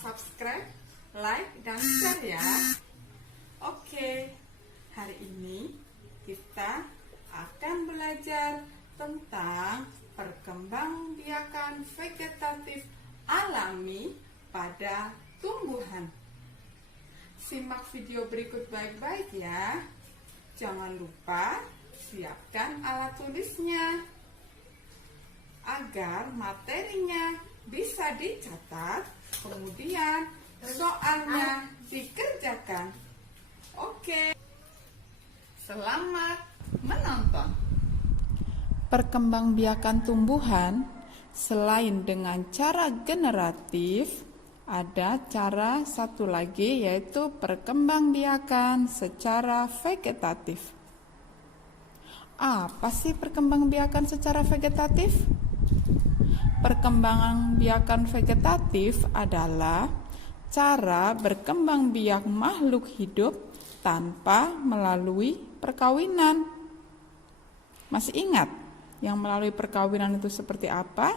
subscribe, like, dan share ya. Oke, hari ini kita akan belajar tentang perkembangbiakan vegetatif alami pada tumbuhan. Simak video berikut baik-baik ya. Jangan lupa siapkan alat tulisnya agar materinya bisa dicatat, kemudian soalnya dikerjakan. Oke, selamat menonton. Perkembangbiakan tumbuhan selain dengan cara generatif, ada cara satu lagi yaitu perkembangbiakan secara vegetatif. Apa sih perkembangbiakan secara vegetatif? Perkembangbiakan vegetatif adalah cara berkembang biak makhluk hidup tanpa melalui perkawinan. Masih ingat yang melalui perkawinan itu seperti apa?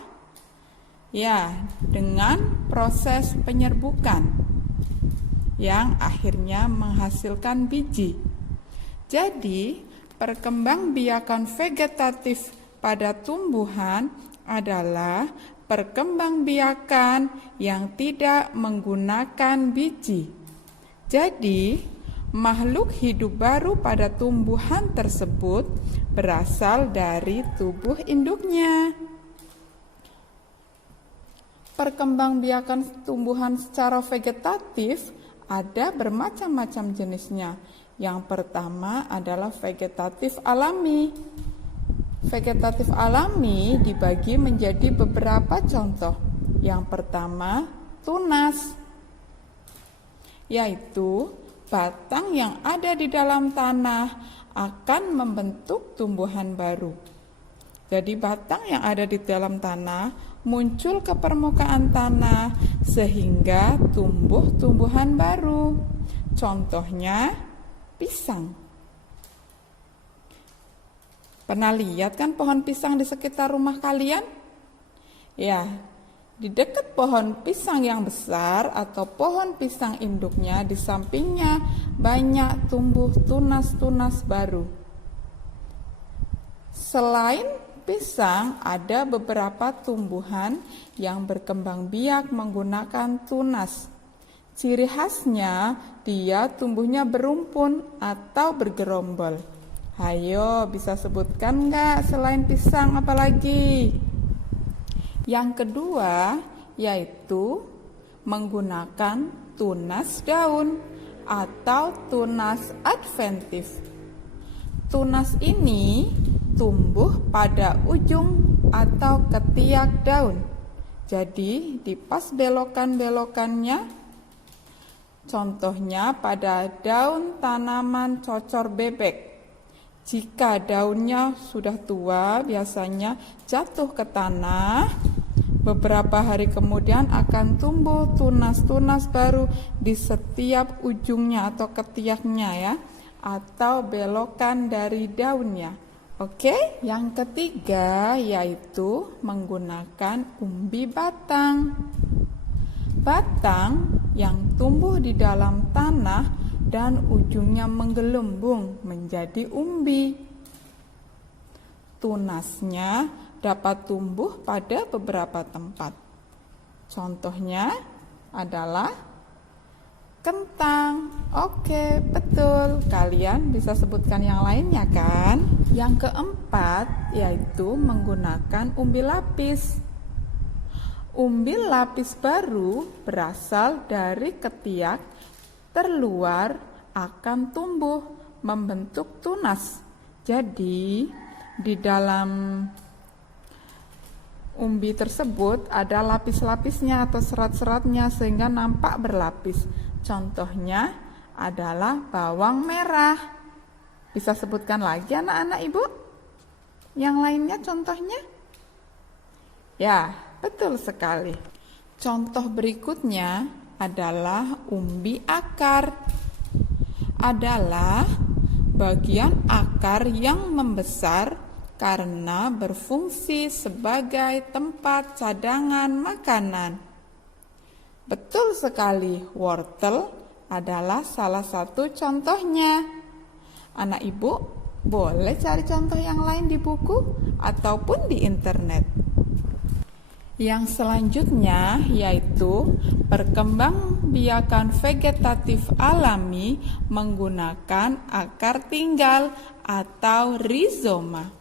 Ya, dengan proses penyerbukan yang akhirnya menghasilkan biji. Jadi, perkembangbiakan vegetatif pada tumbuhan adalah perkembangbiakan yang tidak menggunakan biji. Jadi, makhluk hidup baru pada tumbuhan tersebut berasal dari tubuh induknya. Perkembangbiakan tumbuhan secara vegetatif ada bermacam-macam jenisnya. Yang pertama adalah vegetatif alami. Vegetatif alami dibagi menjadi beberapa contoh. Yang pertama, tunas, yaitu batang yang ada di dalam tanah akan membentuk tumbuhan baru. Jadi batang yang ada di dalam tanah muncul ke permukaan tanah sehingga tumbuh tumbuhan baru. Contohnya pisang. Pernah lihat kan pohon pisang di sekitar rumah kalian? Ya, di dekat pohon pisang yang besar atau pohon pisang induknya, di sampingnya banyak tumbuh tunas-tunas baru. Selain pisang, ada beberapa tumbuhan yang berkembang biak menggunakan tunas. Ciri khasnya, dia tumbuhnya berumpun atau bergerombol. Hayo, bisa sebutkan nggak selain pisang apalagi? Yang kedua yaitu menggunakan tunas daun atau tunas adventif. Tunas ini tumbuh pada ujung atau ketiak daun. Jadi di pas belokan-belokannya, contohnya pada daun tanaman cocor bebek. Jika daunnya sudah tua, biasanya jatuh ke tanah. Beberapa hari kemudian akan tumbuh tunas-tunas baru di setiap ujungnya atau ketiaknya ya, atau belokan dari daunnya. Oke, yang ketiga yaitu menggunakan umbi batang. Batang yang tumbuh di dalam tanah dan ujungnya menggelembung menjadi umbi. Tunasnya dapat tumbuh pada beberapa tempat. Contohnya adalah kentang. Oke, betul. Kalian bisa sebutkan yang lainnya kan? Yang keempat yaitu menggunakan umbi lapis. Umbi lapis baru berasal dari ketiak terluar akan tumbuh membentuk tunas. Jadi di dalam umbi tersebut ada lapis-lapisnya atau serat-seratnya sehingga nampak berlapis. Contohnya adalah bawang merah. Bisa sebutkan lagi anak-anak ibu? Yang lainnya contohnya? Ya, betul sekali. Contoh berikutnya adalah umbi akar. Adalah bagian akar yang membesar karena berfungsi sebagai tempat cadangan makanan. Betul sekali, wortel adalah salah satu contohnya. Anak ibu boleh cari contoh yang lain di buku ataupun di internet. Yang selanjutnya yaitu perkembangbiakan vegetatif alami menggunakan akar tinggal atau rizoma.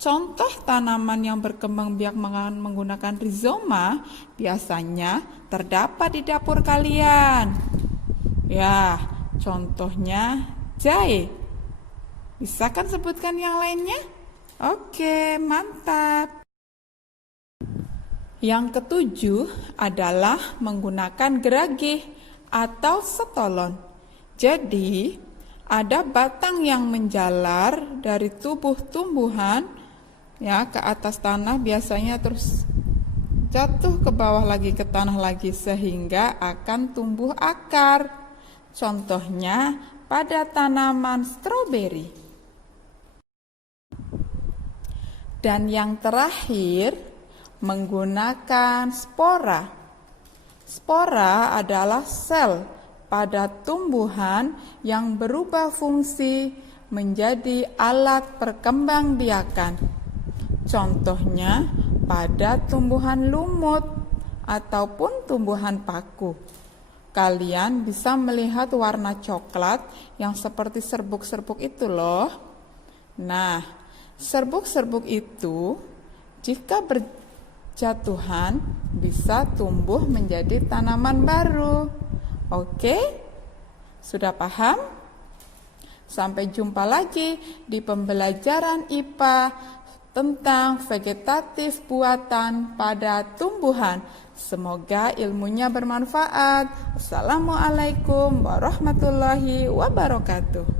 Contoh tanaman yang berkembang biak menggunakan rizoma biasanya terdapat di dapur kalian. Ya, contohnya jahe. Bisa kan sebutkan yang lainnya? Oke, mantap. Yang ketujuh adalah menggunakan geragih atau setolon. Jadi, ada batang yang menjalar dari tubuh tumbuhan ya ke atas tanah, biasanya terus jatuh ke bawah lagi ke tanah lagi sehingga akan tumbuh akar. Contohnya pada tanaman stroberi. Dan yang terakhir menggunakan spora. Spora adalah sel pada tumbuhan yang berubah fungsi menjadi alat perkembangbiakan. Contohnya pada tumbuhan lumut ataupun tumbuhan paku. Kalian bisa melihat warna coklat yang seperti serbuk-serbuk itu loh. Nah, serbuk-serbuk itu jika berjatuhan bisa tumbuh menjadi tanaman baru. Oke? Sudah paham? Sampai jumpa lagi di pembelajaran IPA tentang vegetatif buatan pada tumbuhan. Semoga ilmunya bermanfaat. Assalamualaikum warahmatullahi wabarakatuh.